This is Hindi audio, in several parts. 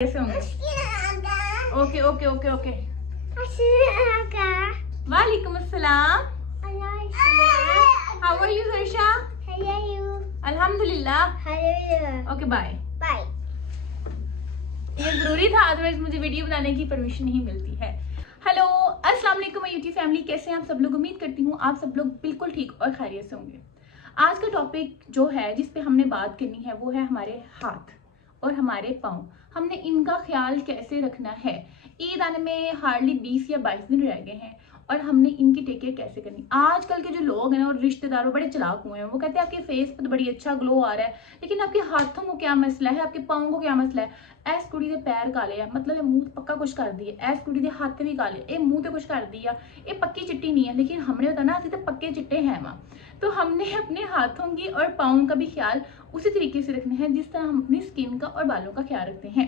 कैसे होंगे? Okay okay okay okay. वालेकुम अस्सलाम। हाउ आर यू सर्षा? अल्हम्दुलिल्लाह। Okay bye. ये जरूरी था, अदरवाइज मुझे वीडियो बनाने की परमिशन नहीं मिलती है। हेलो अस्सलाम वालेकुम यूट्यूब फैमिली, कैसे हैं आप सब लोग? उम्मीद करती हूँ आप सब लोग बिल्कुल ठीक और खैरियत से होंगे। आज का टॉपिक जो है जिस पे हमने बात करनी है वो है हमारे हाथ और हमारे पाँव। हमने इनका ख्याल कैसे रखना है। ईद आने में हार्डली 20 या 22 दिन रह गए हैं और हमने इनकी टेक केयर कैसे करनी। आजकल के जो लोग हैं और रिश्तेदार वो बड़े चालाक हुए हैं। वो कहते हैं आपके फेस पर तो बड़ी अच्छा ग्लो आ रहा है, लेकिन आपके हाथों को क्या मसला है, आपके पाँव को क्या मसला है। ऐस कुड़ी दे पैर काले है, मतलब मुंह पक्का कुछ कर दिए। ऐस कुड़ी दे हाथ भी काले, ये मुंह तो कुछ कर दिया। ये पक्की चिट्टी नहीं है, लेकिन हमने बताना अभी तो पक्के चिट्टे हैं वहाँ। तो हमने अपने हाथों की और पाँव का भी ख्याल उसी तरीके से रखना है जिस तरह हम अपनी स्किन का और बालों का ख्याल रखते हैं।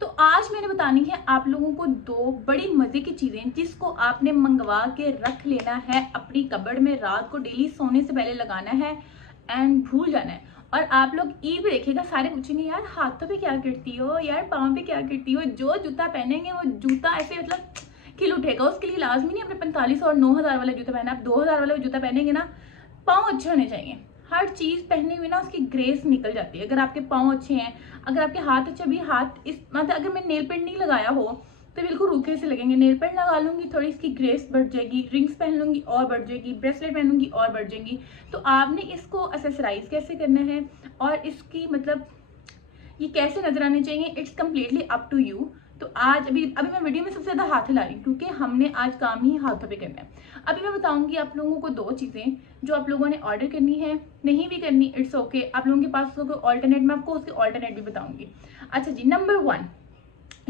तो आज मैंने बतानी है आप लोगों को दो बड़ी मजे की चीजें जिसको आपने मंगवा के रख लेना है अपनी कबर्ड में, रात को डेली सोने से पहले लगाना है एंड भूल जाना है। और आप लोग ईद देखिएगा, सारे पूछेंगे यार हाथों पे क्या करती हो, यार पाँव पे क्या करती हो। जो जूता पहनेंगे वो जूता ऐसे मतलब खिल उठेगा। उसके लिए लाजमी नहीं अपने 45 और 9000 वाला जूता पहना। आप 2000 वाला जूता पहनेंगे ना, पाँव अच्छे होने चाहिए। हर चीज पहने हुए ना उसकी ग्रेस निकल जाती है। अगर आपके पाँव अच्छे हैं, अगर आपके हाथ अच्छे, भी हाथ इस मतलब अगर मैं नेल पेंट नहीं लगाया हो तो बिल्कुल रूखे से लगेंगे। नेल पेंट लगा लूंगी थोड़ी इसकी ग्रेस बढ़ जाएगी, रिंग्स पहन लूंगी और बढ़ जाएगी, ब्रेसलेट पहन लूंगी और बढ़ जाएंगी। तो आपने इसको एक्सेसराइज कैसे करना है और इसकी मतलब ये कैसे नजर आने चाहिए, it's completely up to you. तो आज अभी मैं वीडियो में सबसे ज्यादा हाथ हिला रही हूँ क्योंकि हमने आज काम ही हाथों पे करना है। अभी मैं बताऊंगी आप लोगों को दो चीजें जो आप लोगों ने ऑर्डर करनी है, नहीं भी करनी इट्स ओके। आप लोगों के पास कोई ऑल्टरनेट, मैं आपको उसके ऑल्टरनेट भी बताऊंगी। अच्छा जी, नंबर 1,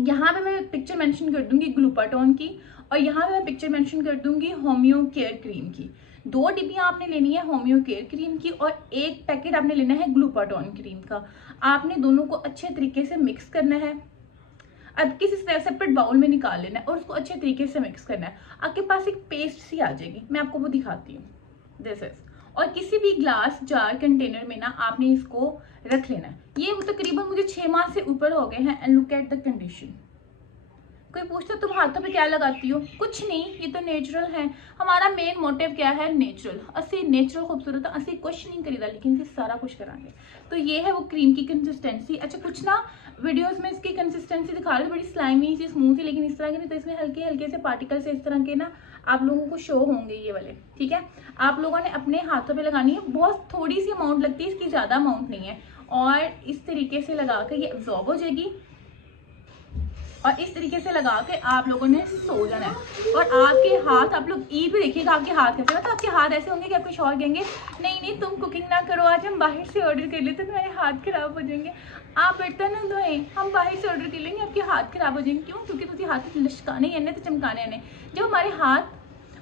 यहाँ पे मैं पिक्चर मेंशन कर दूंगी ग्लूटाथोन की और यहाँ पे मैं पिक्चर मेंशन कर दूंगी होम्यो केयर क्रीम की। 2 डिब्बियां आपने लेनी है होम्यो केयर क्रीम की और 1 पैकेट आपने लेना है ग्लूटाथोन क्रीम का। आपने दोनों को अच्छे तरीके से मिक्स करना है। अब किसी सेपरेट बाउल में निकाल लेना है और उसको अच्छे तरीके से मिक्स करना है। आपके पास एक पेस्ट सी आ जाएगी, मैं आपको वो दिखाती हूँ। दिस इज, और किसी भी ग्लास जार कंटेनर में ना आपने इसको रख लेना है। ये तकरीबन मुझे 6 माह से ऊपर हो गए हैं and look at the condition. कोई पूछता तुम हाथों पे क्या लगाती हो, कुछ नहीं, ये तो नेचुरल है। हमारा मेन मोटिव क्या है, नेचुरल। असि नेचुरल खूबसूरत असि कुछ नहीं करीदा, लेकिन इसे सारा कुछ करांगे। तो ये है वो क्रीम की कंसिस्टेंसी। अच्छा, कुछ ना वीडियोस में इसकी कंसिस्टेंसी दिखा रहे थे बड़ी स्लाइमी सी, स्मूथ सी, लेकिन इस तरह की नहीं। तो इसमें हल्के हल्के से पार्टिकल्स इस तरह के ना आप लोगों को शो होंगे ये वाले, ठीक है। आप लोगों ने अपने हाथों पे लगानी है, बहुत थोड़ी सी अमाउंट लगती है इसकी, ज्यादा अमाउंट नहीं है। और इस तरीके से लगा कर ये एब्जॉर्ब हो जाएगी और इस तरीके से लगा के आप लोगों ने सो जाना है। और आपके हाथ, आप लोग ईद भी देखिएगा आपके हाथ कैसे, मतलब आपके हाथ ऐसे होंगे कि आपके शौहर कहेंगे नहीं नहीं तुम कुकिंग ना करो, आज हम बाहर से ऑर्डर कर लेते, तुम्हारे हाथ खराब हो जाएंगे। आप बर्तन ना धोएं, हम बाहर से ऑर्डर कर लेंगे, आपके हाथ खराब हो जाएंगे। क्यों? क्योंकि तुझे हाथ लश्काने आने तो चमकाने आने। जब हमारे हाथ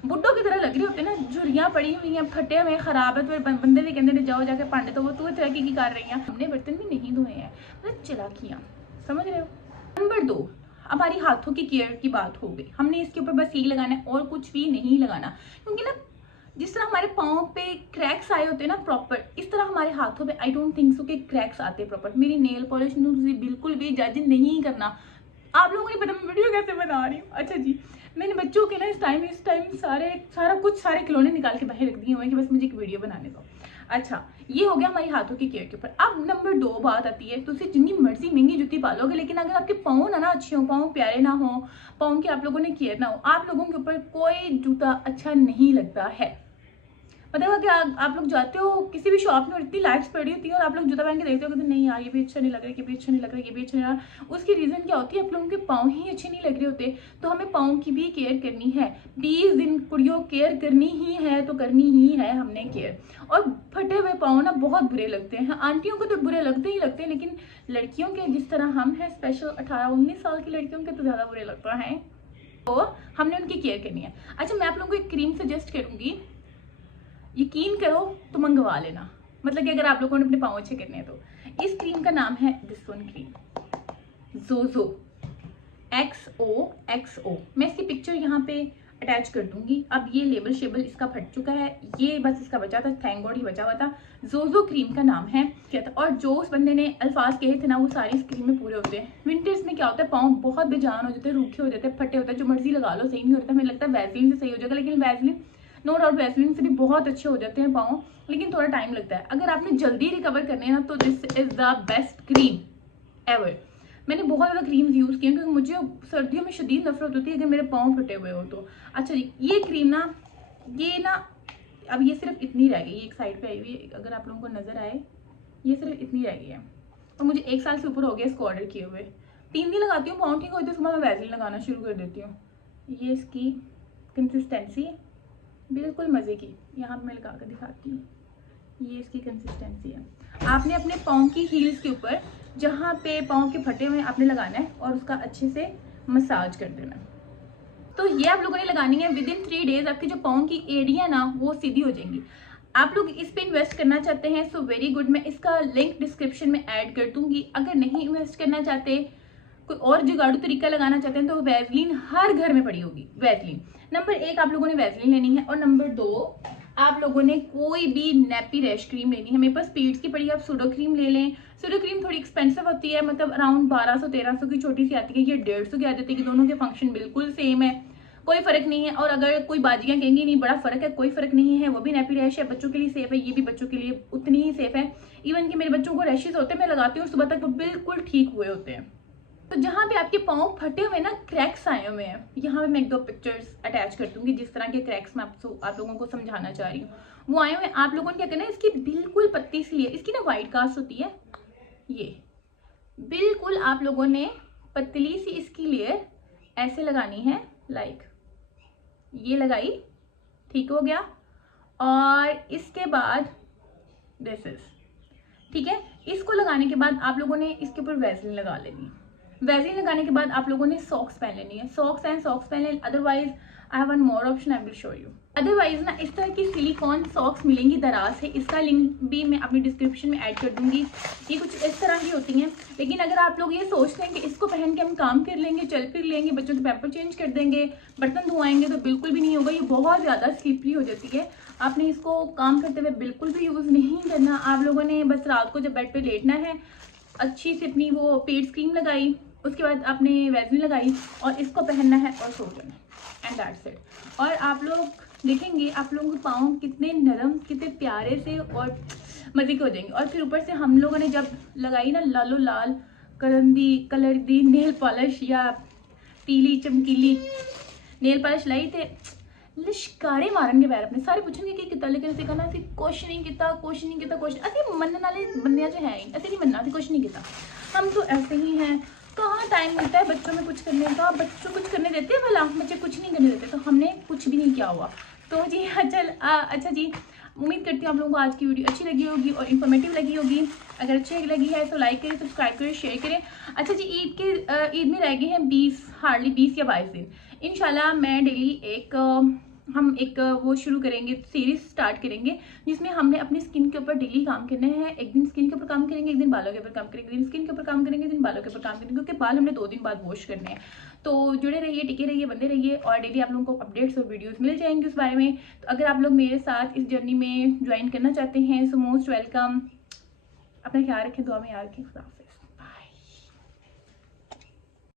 बुड्ढों की तरह लग रहे होते हैं ना, झुरियाँ पड़ी हुई हैं, फटे हुए खराब है, तो बंदे भी कहते हैं जाओ जाके पांडे, तो वो तू तरह की कर रही हैं। हमने बर्तन भी नहीं धोए हैं, मतलब चलाकियाँ, समझ रहे हो। नंबर 2, हमारी हाथों की केयर की बात हो गई। हमने इसके ऊपर बस यही लगाना है और कुछ भी नहीं लगाना। क्योंकि ना जिस तरह हमारे पाँव पे क्रैक्स आए होते हैं ना प्रॉपर, इस तरह हमारे हाथों पे आई डोंट थिंक सो कि क्रैक्स आते प्रॉपर। मेरी नेल पॉलिश बिल्कुल भी जज नहीं करना। आप लोगों को नहीं पता मैं वीडियो कैसे बना रही हूँ। अच्छा जी, मैंने बच्चों के ना इस टाइम सारे खिलौने निकाल के बाहर रख दिए हुए हैं कि बस मुझे एक वीडियो बनाने दो। अच्छा, ये हो गया हमारी हाथों की केयर के ऊपर। अब नंबर 2 बात आती है, तो उसे जितनी मर्जी महंगी जूती पालोगे, लेकिन अगर आपके पाँव ना अच्छे हो, पाँव प्यारे ना हो, पाँव की आप लोगों ने केयर ना हो, आप लोगों के ऊपर कोई जूता अच्छा नहीं लगता है। मतलब क्या आप लोग जाते हो किसी भी शॉप में और इतनी लाइट्स पड़ी होती है और आप लोग जूता पहन के देखते हो कि नहीं यार ये भी अच्छा नहीं लग रहा, ये भी अच्छा नहीं लग रहा, ये भी अच्छा नहीं लग रहा। उसकी रीजन क्या होती है, आप लोगों के पाँव ही अच्छे नहीं लग रहे होते। तो हमें पाँव की भी केयर करनी है। 20 दिन कुड़ियों केयर करनी ही है, तो करनी ही है हमने केयर। और फटे हुए पाँव ना बहुत बुरे लगते हैं। आंटियों को तो बुरे लगते ही लगते हैं, लेकिन लड़कियों के जिस तरह हम हैं, स्पेशल 18-19 साल की लड़कियों के तो ज्यादा बुरे लगता है। तो हमने उनकी केयर करनी है। अच्छा, मैं आप लोगों को एक क्रीम सजेस्ट करूंगी, यकीन करो तो मंगवा लेना। मतलब कि अगर आप लोगों ने अपने पाँव अच्छे करने हैं तो इस क्रीम का नाम है दिस वन क्रीम, जोजो XOXO। मैं इसकी पिक्चर यहाँ पे अटैच कर दूंगी। अब ये लेबल शेबल इसका फट चुका है, ये बस इसका बचा था, थैंक गॉड ही बचा हुआ था। जोजो क्रीम का नाम है क्या था, और जो उस बंदे ने अल्फाज कहे थे ना वो सारी इस क्रीम में पूरे होते हैं। विंटर्स में क्या होता है, पाँव बहुत बेजान हो जाते हैं, रूखे हो जाते हैं, फटे होते हैं, जो मर्जी लगा लो सही नहीं होता। मुझे लगता है वैसलीन से सही हो जाएगा, लेकिन वैसलीन नो डाउट वैसलीन से भी बहुत अच्छे हो जाते हैं पाँव, लेकिन थोड़ा टाइम लगता है। अगर आपने जल्दी रिकवर करने हैं ना तो this is the best cream ever. मैंने बहुत ज़्यादा क्रीम्स यूज़ किए क्योंकि मुझे सर्दियों में शदीद नफरत होती है अगर मेरे पाँव फटे हुए हो तो। अच्छा जी, ये क्रीम ना, ये ना अब ये सिर्फ इतनी रह गई, एक साइड पे आई हुई है, अगर आप लोगों को नजर आए ये सिर्फ इतनी रह गई है, और मुझे 1 साल से ऊपर हो गया इसको ऑर्डर किए हुए। 3 दिन लगाती हूँ, पाँव ठीक होती है, उसके बाद मैं वैसलीन लगाना शुरू कर देती हूँ। ये इसकी कंसिस्टेंसी बिल्कुल मज़े की, यहाँ पर मैं लगा कर दिखाती हूँ, ये इसकी कंसिस्टेंसी है। आपने अपने पाँव की हील्स के ऊपर जहाँ पे पाँव के फटे हुए आपने लगाना है और उसका अच्छे से मसाज कर देना है। तो ये आप लोगों ने लगानी है। विद इन 3 डेज आपकी जो पाँव की एड़ियाँ ना वो सीधी हो जाएंगी। आप लोग इस पे इन्वेस्ट करना चाहते हैं सो वेरी गुड, मैं इसका लिंक डिस्क्रिप्शन में ऐड कर दूंगी। अगर नहीं इन्वेस्ट करना चाहते, कोई और जुगाड़ू तरीका लगाना चाहते हैं, तो वैसलीन हर घर में पड़ी होगी। वैसलीन नंबर 1 आप लोगों ने वैसलीन लेनी है, और नंबर 2 आप लोगों ने कोई भी नैपी रैश क्रीम लेनी है। मेरे पास पीड्स की पड़ी है, आप सूडो क्रीम ले लें। सूडो क्रीम थोड़ी एक्सपेंसिव होती है, मतलब अराउंड 1200-1300 की छोटी सी आती है, ये 150 की आ जाती है, कि दोनों के फंक्शन बिल्कुल सेम है, कोई फर्क नहीं है। और अगर कोई बाजियां कहेंगी नहीं बड़ा फर्क है, कोई फर्क नहीं है, वो भी नैपी रैश है, बच्चों के लिए सेफ है, ये भी बच्चों के लिए उतनी ही सेफ है। इवन कि मेरे बच्चों को रैशेज होते हैं, मैं लगाती हूँ सुबह तक वो बिल्कुल ठीक हुए होते हैं। तो जहाँ पे आपके पाँव फटे हुए ना, क्रैक्स आए हुए हैं, यहाँ पे मैं 1-2 पिक्चर्स अटैच कर दूंगी जिस तरह के क्रैक्स मैं आप लोगों को समझाना चाह रही हूँ वो आए हुए। आप लोगों ने क्या करना है, इसकी बिल्कुल पत्ती सी लेयर, इसकी ना वाइट कास्ट होती है, ये बिल्कुल आप लोगों ने पतली सी इसकी लेयर ऐसे लगानी है, लाइक ये लगाई, ठीक हो गया। और इसके बाद दिस इज, ठीक है। इसको लगाने के बाद आप लोगों ने इसके ऊपर वैसलीन लगा लेनी है। वैसलीन लगाने के बाद आप लोगों ने सॉक्स पहन लेनी है, सॉक्स पहन लें। Otherwise I have one more option, I will show you. Otherwise ना इस तरह की सिलिकॉन सॉक्स मिलेंगी दराज से, इसका लिंक भी मैं अपनी डिस्क्रिप्शन में ऐड कर दूंगी। ये कुछ इस तरह की होती हैं, लेकिन अगर आप लोग ये सोचते हैं कि इसको पहन के हम काम कर लेंगे, चल फिर लेंगे, बच्चों के पैम्पर चेंज कर देंगे, बर्तन धोआएंगे, तो बिल्कुल भी नहीं होगा। ये बहुत ज़्यादा स्लिपरी हो जाती है, आपने इसको काम करते हुए बिल्कुल भी यूज़ नहीं करना। आप लोगों ने बस रात को जब बेड पर लेटना है, अच्छी से अपनी वो पीड्स क्रीम लगाई, उसके बाद आपने वैसलीन लगाई और इसको पहनना है और सो जाना, एंड दैट्स इट। और आप लोग देखेंगे आप लोगों के पाँव कितने नरम, कितने प्यारे से और मजे के हो जाएंगे। और फिर ऊपर से हम लोगों ने जब लगाई ना लालो लाल कलर दी नेल पॉलिश या पीली चमकीली नेल पॉलिश लाई थे, लिशकारे मारन के पैर अपने सारे पूछेंगे कि कितना, लेकिन असं कहना असं कुछ नहीं किया, असं मनने वाले बंदियां जो है ही, असं नहीं मनना, असं कुछ नहीं किया, हम तो ऐसे ही हैं। कहाँ टाइम मिलता है बच्चों में कुछ करने का, बच्चों कुछ करने देते हैं भला, बच्चे कुछ नहीं करने देते, तो हमने कुछ भी नहीं किया हुआ। तो जी अच्छा जी, उम्मीद करती हूँ आप लोगों को आज की वीडियो अच्छी लगी होगी और इन्फॉर्मेटिव लगी होगी। अगर अच्छी लगी है तो लाइक करें, सब्सक्राइब करें, शेयर करें। अच्छा जी, ईद में रह गए हैं 20 या 22 दिन। इंशाल्लाह मैं डेली हम एक वो शुरू करेंगे, सीरीज स्टार्ट करेंगे, जिसमें हमने अपनी स्किन के ऊपर डेली काम करना है। एक दिन स्किन के ऊपर काम करेंगे, एक दिन बालों के ऊपर काम करेंगे, एक दिन स्किन के ऊपर काम करेंगे, एक दिन बालों के ऊपर काम करेंगे, क्योंकि बाल हमने 2 दिन बाद वॉश करने हैं। तो जुड़े रहिए, टिके रहिए, बंदे रहिए, और डेली आप लोगों को अपडेट्स और वीडियोस मिल जाएंगे उस बारे में। तो अगर आप लोग मेरे साथ इस जर्नी में ज्वाइन करना चाहते हैं सो मोस्ट वेलकम। अपना ख्याल रखें, दुआ में याद रखें, खुदा हाफ़िज़।